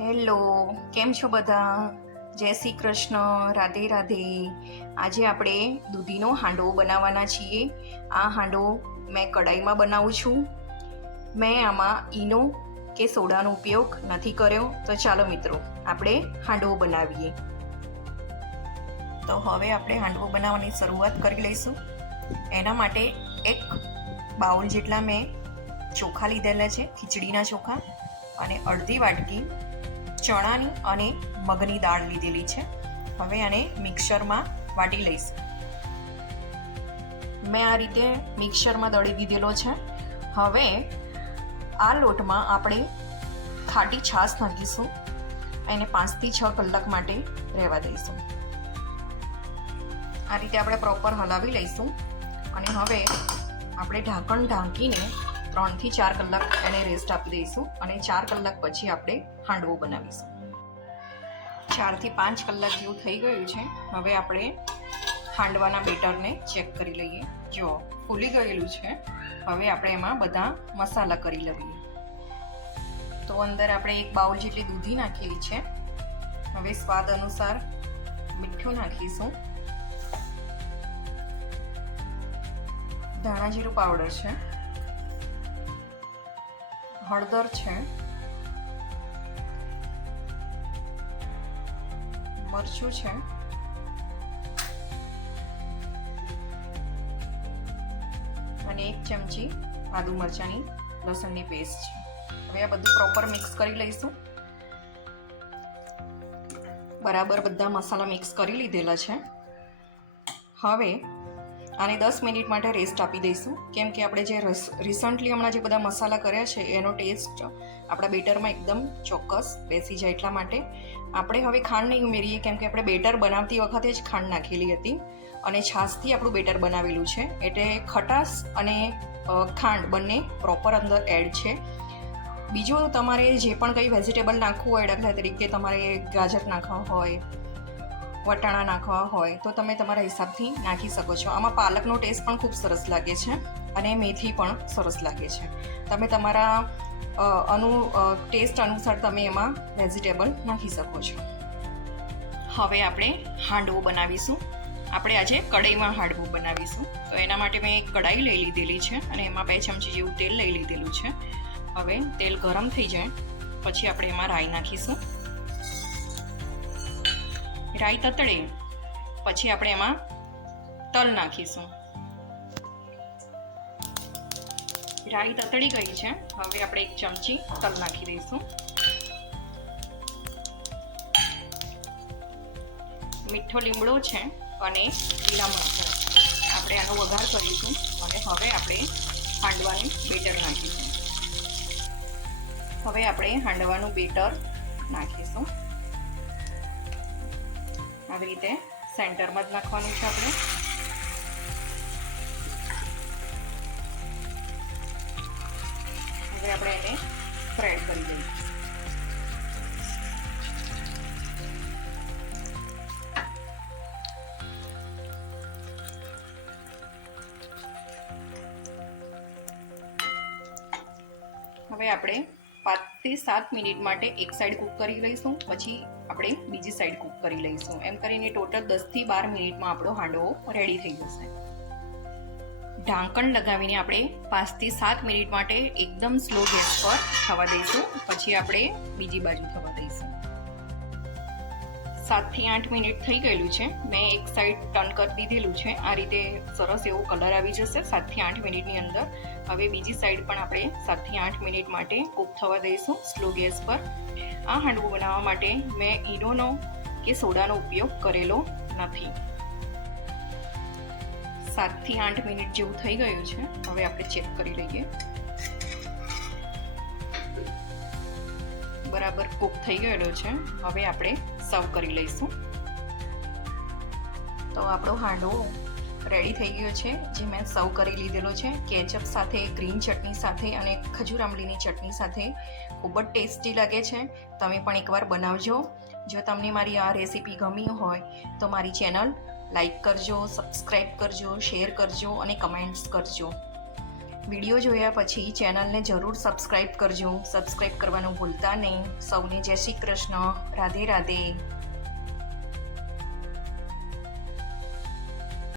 Hello, કેમ છો બધા? જય શ્રી કૃષ્ણ, રાધે રાધે. આજે આપણે દૂધીનો હાંડવો બનાવવાના છીએ. આ હાંડવો મેં કડાઈમાં બનાવું છું. મેં આમાં ઈનો કે સોડાનો ઉપયોગ નથી કર્યો. તો ચાલો મિત્રો, આપણે હાંડવો બનાવીએ. તો હવે આપણે હાંડવો બનાવવાની શરૂઆત કરી લઈશું. એના માટે એક બાઉલ જેટલા મેં ચોખા લીધેલા છે, ખીચડીના ચોખા અને અડધી વાટકી ચણાની અને મગની દાળ લીધેલી છે. હવે આને મિક્સરમાં વાટી લઈશું. મેં આ રીતે મિક્સરમાં દળી દીધેલો છે. હવે આ લોટમાં આપણે ખાટી છાશ નાખીશું. એને પાંચથી છ કલાક માટે રહેવા દઈશું. આ રીતે આપણે પ્રોપર હલાવી લઈશું. અને હવે આપણે ઢાંકણ ઢાંકીને ત્રણથી ચાર કલાક એને રેસ્ટ આપી દઈશું અને ચાર કલાક પછી આપણે હાંડવો બનાવીશું. ચારથી પાંચ કલાક જેવું થઈ ગયું છે. હવે આપણે હાંડવાના બેટરને ચેક કરી લઈએ. જો ફૂલી ગયેલું છે. હવે આપણે એમાં બધા મસાલા કરી લઈએ. તો અંદર આપણે એક બાઉલ જેટલી દૂધી નાખેલી છે. હવે સ્વાદ અનુસાર મીઠું નાખીશું. ધાણા જીરું પાવડર છે. હળદર છે. મરચું છે. અને એક ચમચી આદુ મરચાંની લસણની પેસ્ટ છે. હવે આ બધું પ્રોપર મિક્સ કરી લઈશું. બરાબર બધા મસાલા મિક્સ કરી લીધેલા છે. હવે આને દસ મિનિટ માટે રેસ્ટ આપી દઈશું. કેમ કે આપણે જે રિસન્ટલી હમણાં જે બધા મસાલા કર્યા છે, એનો ટેસ્ટ આપણા બેટરમાં એકદમ ચોક્કસ બેસી જાય એટલા માટે. આપણે હવે ખાંડ નહીં ઉમેરીએ, કેમ કે આપણે બેટર બનાવતી વખતે જ ખાંડ નાખેલી હતી. અને છાશથી આપણું બેટર બનાવેલું છે. એટલે ખટાશ અને ખાંડ બંને પ્રોપર અંદર એડ છે. બીજું તમારે જે પણ કંઈ વેજીટેબલ નાખવું હોય, દાખલા તરીકે તમારે ગાજર નાખવા હોય વટાણા નાખવા હોય તો તમે તમારા હિસાબથી નાખી શકો છો. આમાં પાલકનો ટેસ્ટ પણ ખૂબ સરસ લાગે છે અને મેથી પણ સરસ લાગે છે. તમે તમારા અનુ ટેસ્ટ અનુસાર તમે એમાં વેજીટેબલ નાખી શકો છો. હવે આપણે હાંડવો બનાવીશું. આપણે આજે કઢાઈમાં હાંડવો બનાવીશું. તો એના માટે મેં એક કઢાઈ લઈ લીધેલી છે અને એમાં બે ચમચી જેવું તેલ લઈ લીધેલું છે. હવે તેલ ગરમ થઈ જાય. પછી આપણે એમાં રાઈ નાખીશું. રાઈ તતડે. પછી આપણે એમાં તલ નાખીશું. રાઈ તતડી ગઈ છે. હવે આપણે એક ચમચી તલ નાખી દઈશું. મીઠો લીમડો છે અને લીલા મરચાં. આપણે આનો વઘાર કરીશું અને હવે આપણે હાંડવાનું બેટર નાખીશું. હવે આપણે હાંડવાનું બેટર નાખીશું. આવી રીતે સેન્ટરમાં જ નાખવાનું છે આપણે. હવે આપણે એને સ્પ્રેડ કરી દઈએ હવે આપણે પાંચથી સાત મિનિટ માટે એક સાઈડ કૂક કરી લઈશું, પછી આપણે બીજી સાઈડ કૂક કરી લઈશું. એમ કરીને ટોટલ દસથી બાર મિનિટમાં આપણો હાંડવો રેડી થઈ જશે. ઢાંકણ લગાવીને આપણે પાંચથી સાત મિનિટ માટે એકદમ સ્લો ગેસ પર થવા દઈશું. પછી આપણે બીજી બાજુ થવા દઈશું. સાતથી આઠ મિનિટ થઈ ગયેલું છે. મેં એક સાઈડ ટર્ન કરી દીધેલું છે. આ રીતે સરસ એવો કલર આવી જશે સાતથી આઠ મિનિટની અંદર. હવે બીજી સાઈડ પણ આપણે સાતથી આઠ મિનિટ માટે કૂક થવા દઈશું સ્લો ગેસ પર. આ હાંડવું બનાવવા માટે મેં ઈનોનો કે સોડાનો ઉપયોગ કરેલો નથી. સાતથી આઠ મિનિટ જેવું થઈ ગયું છે. હવે આપણે ચેક કરી લઈએ. બરાબર કૂક થઈ ગયેલો છે. હવે આપણે સર્વ કરી લઈશું. તો આપણો હાંડવો રેડી થઈ ગયો છે, જે મેં સર્વ કરી લીધેલો છે. કેચઅપ સાથે ગ્રીન ચટણી સાથે અને ખજૂર આંબલીની ચટણી સાથે ખૂબ જ ટેસ્ટી લાગે છે. તમે પણ એકવાર બનાવજો. જો તમને મારી આ રેસીપી ગમી હોય, તો મારી ચેનલ લાઈક કરજો સબસ્ક્રાઈબ કરજો શેર કરજો અને કમેન્ટ્સ કરજો. વીડિયો જોયા પછી ચેનલને જરૂર સબસ્ક્રાઈબ કરજો. સબસ્ક્રાઈબ કરવાનું ભૂલતા નહીં. સૌને જય શ્રી કૃષ્ણ. રાધે રાધે.